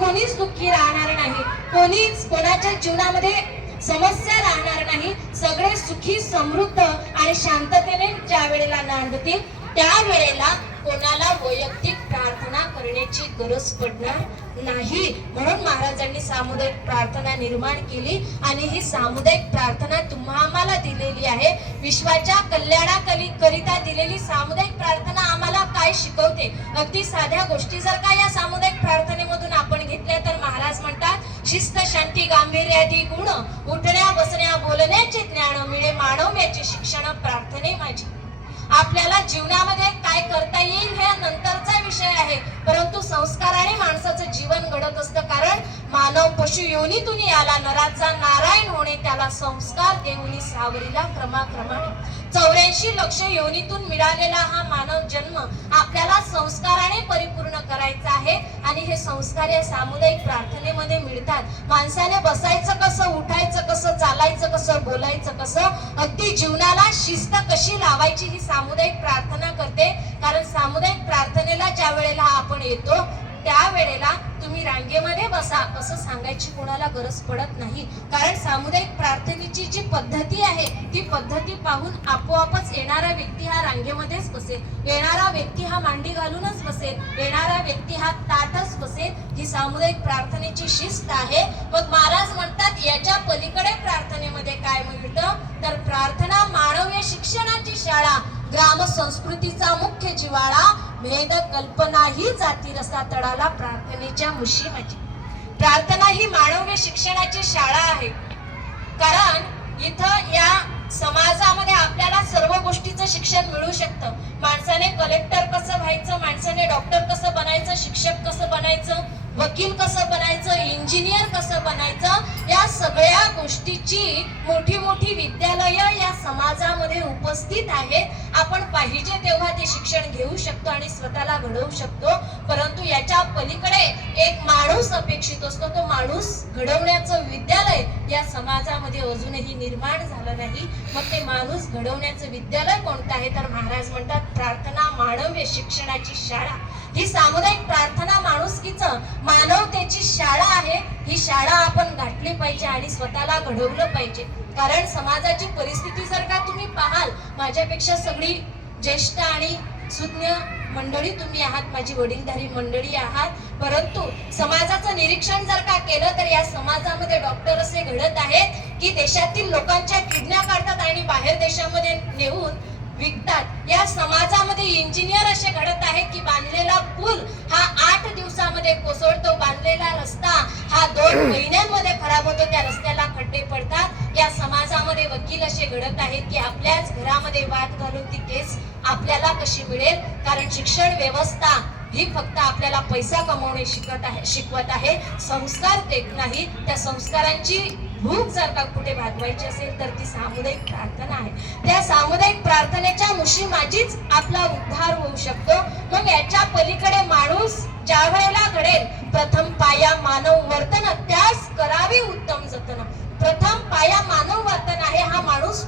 कोणीच दुःखी राहणार नाही, कोणीच कोणाच्या जीवनामध्ये समस्या राहणार नाही. सगळे सुखी समृद्ध आणि शांततेने ज्या वेळेला नांदतील त्यावेळेला कोणाला वैयक्तिक प्रार्थना करण्याची गरज पडणार नाही. म्हणून महाराजांनी सामुदायिक प्रार्थना निर्माण केली आणि ही सामुदायिक प्रार्थना तुम्हा आम्हाला दिलेली आहे. विश्वाच्या कल्याणाकरिता दिलेली सामुदायिक प्रार्थना आम्हाला काय शिकवते? अगदी साध्या गोष्टी जर का या सामुदायिक प्रार्थनेमधून आपण घेतल्या तर महाराज म्हणतात, शिस्त शांती गांभीर्य आदी गुण, उठण्या बसण्या बोलण्याचे ज्ञान, मिळे मानव्याचे शिक्षण प्रार्थने माझी. आपल्याला जीवनामध्ये काय करता येईल हे नंतरचा विषय आहे, परंतु संस्काराने माणसाचं जीवन घडत असतं. कारण मानव पशु योनीतून आला, नराचा नारायण होणे त्याला संस्कार देऊनी सावरीला क्रमाक्रमाने. 84 लक्ष योनीतून मिळालेला हा मानव जन्म आपल्याला संस्काराने परिपूर्ण करायचा आहे आणि हे संस्कार या सामुदायिक प्रार्थनेमध्ये मिळतात. माणसाने बसायचं कसं, उठायचं कसं, चालायचं कसं, बोलायचं कसं, अगदी जीवनाला शिस्त कशी लावायची ही सामुदायिक प्रार्थना करते. कारण सामुदायिक प्रार्थनेला ज्या वेळेला आपण येतो त्यावेळेला तुम्ही रांगेमध्ये बसा असं सांगायची कोणाला गरज पडत नाही. कारण सामुदायिक प्रार्थनेची जी पद्धती आहे ती पद्धती पाहून आपोआपच येणारा व्यक्ती हा रांगेमध्येच बसेल, येणारा व्यक्ती हा मांडी घालूनच बसेल, येणारा व्यक्ती हा ताटच बसेल. ही सामुदायिक प्रार्थनेची शिस्त आहे. मग महाराज म्हणतात याच्या पलीकडे प्रार्थनेमध्ये काय मिळतं तर प्रार्थना मानवीय शिक्षणाची शाळा, ग्राम संस्कृतीचा मुख्य जिवाळा, भेद कल्पना ही जाती रसा तळाला प्रार्थनेच्या मुशी माझी. प्रार्थना ही मानवीय शिक्षणाची शाळा आहे. कारण इथं या समाजामध्ये आपल्याला सर्व गोष्टीचं शिक्षण मिळू शकतं. माणसाने कलेक्टर कसं व्हायचं, माणसाने डॉक्टर कसं बनायचं, शिक्षक कसं बनायचं, वकील कसं बनायचं, इंजिनियर कसं बनायचं, या सगळ्या गोष्टीची मोठी मोठी विद्यालयं या समाजामध्ये उपस्थित आहेत. आपण पाहिजे तेव्हा ते शिक्षण घेऊ शकतो आणि स्वतःला घडवू शकतो. परंतु याच्या पलीकडे एक माणूस अपेक्षित असतो. तो माणूस घडवण्याचं विद्यालय या समाजामध्ये अजूनही निर्माण झालं नाही. मग ते माणूस घडवण्याचं विद्यालय कोणतं आहे तर महाराज म्हणतात प्रार्थना मानवीय शिक्षणाची शाळा. ही सामुदायिक प्रार्थना माणुसकीचं, मानवतेची शाळा आहे. ही शाळा आपण गाठली पाहिजे आणि स्वतःला घडवलं पाहिजे. कारण समाजाची परिस्थिती जर का तुम्ही पाहाल, माझ्यापेक्षा सगळी ज्येष्ठ आणि सुज्ञ मंडळी तुम्ही आहात, माझी वडीलधारी मंडळी आहात, परंतु समाजाचं निरीक्षण जर का केलं तर या समाजामध्ये डॉक्टर असे घडत आहेत की देशातील लोकांच्या किडन्या काढतात आणि बाहेर देशामध्ये नेऊन विकतात. या समाजामध्ये इंजिनियर असे घडत आहेत की बांधलेला पूल हा 8 दिवसामध्ये कोसळतो, बांधलेला रस्ता हा 2 महिन्यांमध्ये खराब होतो, त्या रस्त्याला खड्डे पडतात. या समाजामध्ये वकील असे घडत आहेत की आपल्याच घरामध्ये वाद घालून ती केस आपल्याला कशी मिळेल. कारण शिक्षण व्यवस्था ही फक्त आपल्याला पैसा कमवणे शिकवत आहे, संस्कार देत नाही. त्या संस्कारांची भूक जर का कुठे भागवायची असेल तर ती सामुदायिक प्रार्थना आहे. त्या सामुदायिक प्रार्थनेच्या मुशी माझीच आपला उद्धार होऊ शकतो. मग याच्या पलीकडे माणूस ज्या वेळेला घडेल, प्रथम पाया मानव वर्तन त्यास करावे उत्तम जतन. प्रथम पाया मानव वर्तन आहे, हा माणूस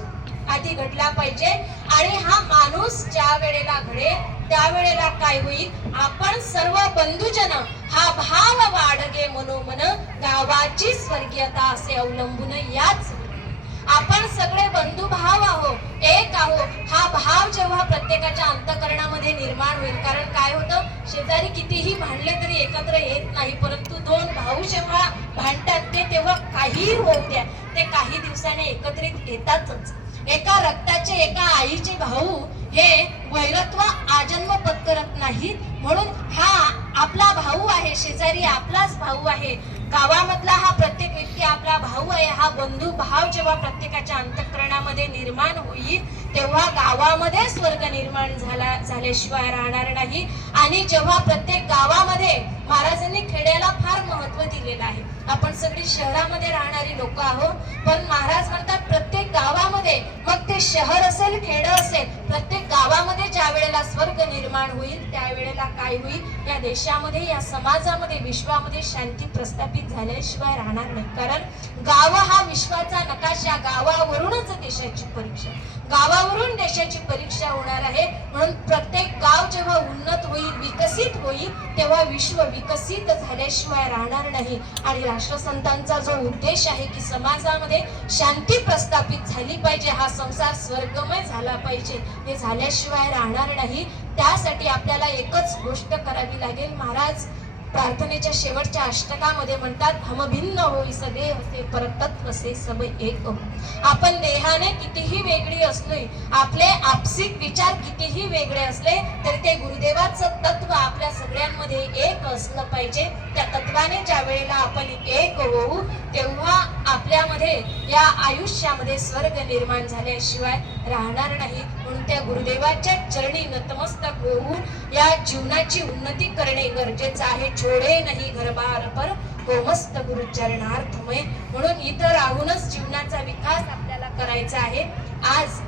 आधी घडला पाहिजे. आणि हा माणूस ज्या वेळेला घडेल त्यावेळेला काय होईल, आपण सर्व बंधुजन हा भाव वाढगे मनोमन, गावाची स्वर्गीयता असे अवलंबून याच. आपण सगळे बंधू भाव आहो, एक आहो, हा भाव जेव्हा प्रत्येकाच्या अंतःकरणामध्ये निर्माण होईल. कारण काय होतं, शेजारी कितीही भांडले तरी एकत्र येत नाही, परंतु 2 भाऊ जेव्हा भांडतात ते तेव्हा काही होऊ द्या, ते काही दिवसाने एकत्रित येतातच. एका रक्ताचे, एका आईचे भाऊ हे वैरत्व आजन्म पत्करत नाही. म्हणून हा आपला भाऊ आहे, शेजारी आपलाच भाऊ आहे, गावामधला हा प्रत्येक व्यक्ती आपला भाऊ आहे. हा बंधू भाव जेव्हा प्रत्येकाच्या अंतःकरणामध्ये निर्माण होईल तेव्हा गावामध्ये स्वर्ग निर्माण झाल्याशिवाय राहणार नाही. आणि जेव्हा प्रत्येक गावामध्ये, महाराजांनी खेड्याला फार महत्व दिलेलं आहे. आपण सगळी शहरामध्ये राहणारी लोक आहोत, पण महाराज म्हणतात प्रत्येक गावामध्ये, मग ते शहर असेल खेड असेल, प्रत्येक गावामध्ये ज्या वेळेला स्वर्ग निर्माण होईल त्यावेळेला काय होईल, या देशामध्ये, या समाजामध्ये, विश्वामध्ये शांती प्रस्थापित झाल्याशिवाय राहणार नाही. कारण गाव हा विश्वाचा नकाशा, गावावरूनच देशाची परीक्षा, गावावरून देशाची परीक्षा होणार आहे. म्हणून प्रत्येक गाव जेव्हा उन्नत होईल, विकसित होईल, तेव्हा विश्व विकसित झाल्याशिवाय केल्याशिवाय राहणार नाही. आणि राष्ट्रसंतांचा जो उद्देश आहे की समाजामध्ये शांती प्रस्थापित झाली पाहिजे, हा संसार स्वर्गमय झाला पाहिजे, हे झाल्याशिवाय राहणार नाही. त्यासाठी आपल्याला एकच गोष्ट करावी लागेल. महाराज प्रार्थनेच्या शेवटच्या अष्टकामध्ये म्हणतात, हम भिन्न होई सगळे असे परतत्व से सब एक हो. आपण देहाने कितीही वेगळी असलोय, आपले आपसिक विचार कितीही वेगळे असले तरी ते गुरुदेवाचं तत्व आपल्या सगळ्यांमध्ये एक असलं पाहिजे. त्या तत्वाने ज्या वेळेला आपण एक होऊ तेव्हा आपल्यामध्ये या आयुष्यामध्ये स्वर्ग निर्माण झाल्याशिवाय राहणार नाही. म्हणून त्या गुरुदेवाच्या चरणी नतमस्तक होऊन या जीवनाची उन्नती करणे गरजेचं आहे. छोडे नाही घरबार पर गोमस्त गुरु चरणार्थमय. म्हणून इथं राहूनच जीवनाचा विकास आपल्याला करायचा आहे. आज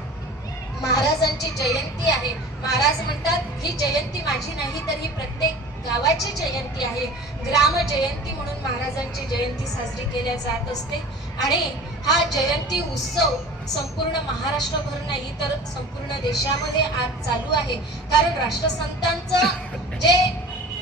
महाराजांची जयंती आहे. महाराज म्हणतात ही जयंती माझी नाही तर ही प्रत्येक गावाची जयंती आहे. ग्राम जयंती म्हणून महाराजांची जयंती साजरी केल्या जात असते. आणि हा जयंती उत्सव संपूर्ण महाराष्ट्रभर नाही तर संपूर्ण देशामध्ये आज चालू आहे. कारण राष्ट्रसंतांचं जे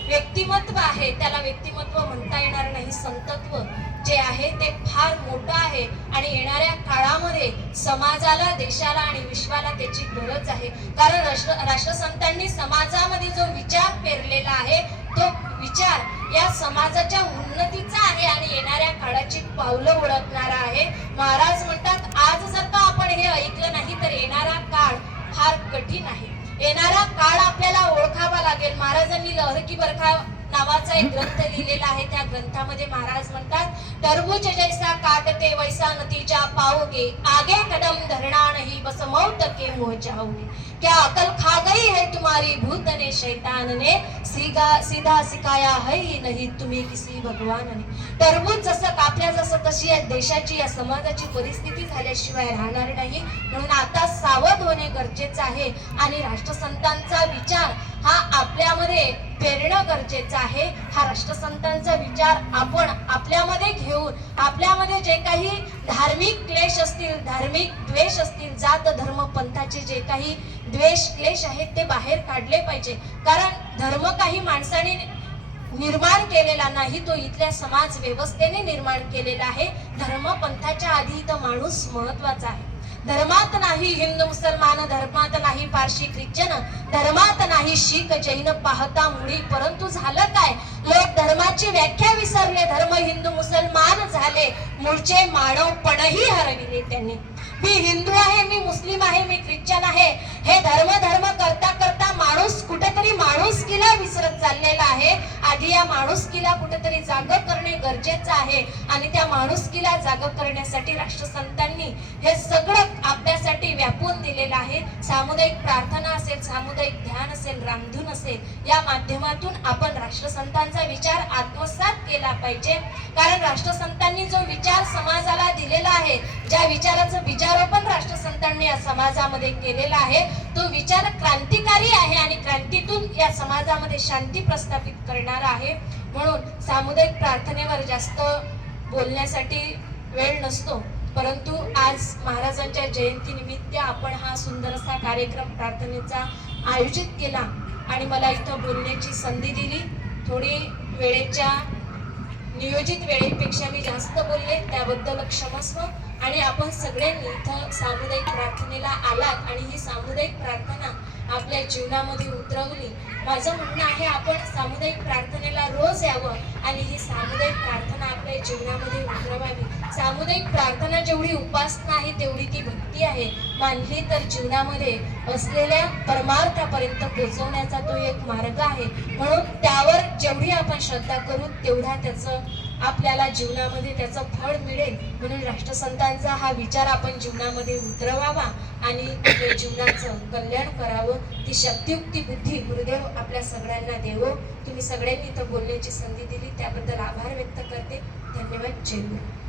व्यक्तिमत्व आहे त्याला व्यक्तिमत्व म्हणता येणार नाही. संतत्व जे आहे ते फार मोठं आहे आणि येणाऱ्या काळामध्ये समाजाला, देशाला आणि विश्वाला त्याची गरज आहे. कारण राष्ट्रसंतांनी समाजामध्ये जो विचार पेरलेला आहे तो विचार या समाजाच्या उन्नतीचा आहे आणि येणाऱ्या काळाची पावलं ओळखणारा आहे. महाराज म्हणतात, आज जर का आपण हे ऐकलं नाही तर येणारा काळ फार कठीण आहे. येणारा काळ आपल्याला ओळखावा लागेल. महाराजांनी लहर की बरखा नावाचा एक ग्रंथ लिहिलेला आहे. त्या ग्रंथामध्ये महाराज म्हणतात, टरबूज जैसा काटते वैसा नतीजा पाओगे, आगे कदम धरना नहीं बस मौत के मुंह जाओगे. क्या अकल खा गई है तुम्हारी भूत ने शैतान ने, सीधा सिखाया है ही नहीं तुम्ही किसी भगवान ने. टरबूज जसं कापल्या जसं तशी या देशाची, या समाजाची परिस्थिती झाल्याशिवाय राहणार नाही. म्हणून आता सावध होणे गरजेचं आहे आणि राष्ट्रसंतांचा विचार हा आपल्यामध्ये पेरणं गरजेचं आहे. हा राष्ट्रसंतांचा विचार आपण आपल्यामध्ये घेऊन आपल्यामध्ये जे काही धार्मिक क्लेश असतील, धार्मिक द्वेष असतील, जात धर्म पंथाचे जे काही द्वेष क्लेश आहेत ते बाहेर काढले पाहिजे. कारण धर्म काही माणसाने निर्माण केलेला नाही, तो इथल्या समाज व्यवस्थेने निर्माण केलेला आहे. धर्म पंथाच्या आधी तर माणूस महत्वाचा आहे. धर्मात नाही हिंदू मुसलमान, धर्मात नाही पारशी ख्रिश्चन, धर्मात नाही शीख जैन पाहता मुळी. परंतु झालं काय, लोक धर्माची व्याख्या विसरले, धर्म हिंदू मुसलमान झाले, मूळचे मानवपणही हरविले त्यांनी. मी हिंदू आहे, मी मुस्लिम आहे, मी ख्रिश्चन आहे, हे धर्म धर्म करता करता माणूस कुठेतरी माणुसकीला विसरत चाललेला आहे. आधी या माणुसकीला कुठेतरी जाग करणे गरजेचं आहे आणि त्या माणुसकीला जाग करण्यासाठी राष्ट्रसंतांनी हे सगळं आपल्यासाठी व्यापून दिलेलं आहे. सामुदायिक प्रार्थना असेल, सामुदायिक ध्यान असेल, रामधून असेल, या माध्यमातून आपण राष्ट्रसंतांचा विचार आत्मसात केला पाहिजे. कारण राष्ट्रसंतांनी जो विचार समाजाला दिलेला आहे, ज्या विचाराचं बीजारोपण राष्ट्रसंतांनी या समाजामध्ये केलेला आहे, तो विचार क्रांतिकारी आहे आणि क्रांतीतून या समाजामध्ये शांती प्रस्थापित करणारा आहे. म्हणून सामुदायिक प्रार्थनेवर जास्त बोलण्यासाठी वेळ नसतो, परंतु आज महाराजांच्या जयंतीनिमित्त आपण हा सुंदरसा कार्यक्रम प्रार्थनेचा आयोजित केला आणि मला इथं बोलण्याची संधी दिली. थोडी वेळेच्या नियोजित वेळेपेक्षा मी जास्त बोलले, त्याबद्दल क्षमस्व. आणि आपण सगळ्यांनी इथं सामुदायिक प्रार्थनेला आलात आणि ही सामुदायिक प्रार्थना आपल्या जीवनामध्ये उतरवली. माझं म्हणणं आहे, आपण सामुदायिक प्रार्थनेला रोज यावं आणि ही सामुदायिक प्रार्थना आपल्या जीवनामध्ये उतरवावी. सामुदायिक प्रार्थना जेवढी उपासना आहे तेवढी ती भक्ती आहे. मानली तर जीवनामध्ये असलेल्या परमार्थापर्यंत पोहोचवण्याचा तो एक मार्ग आहे. म्हणून त्यावर जेवढी आपण श्रद्धा करू तेवढा त्याचं आपल्याला जीवनामध्ये त्याचं फळ मिळेल. म्हणून राष्ट्रसंतांचा हा विचार आपण जीवनामध्ये उतरवावा आणि जीवनाचं कल्याण करावं. ती शक्तियुक्ती बुद्धी गुरुदेव आपल्या सगळ्यांना देवो. तुम्ही सगळ्यांनी इथं बोलण्याची संधी दिली त्याबद्दल आभार व्यक्त करते. धन्यवाद. जय गुरु.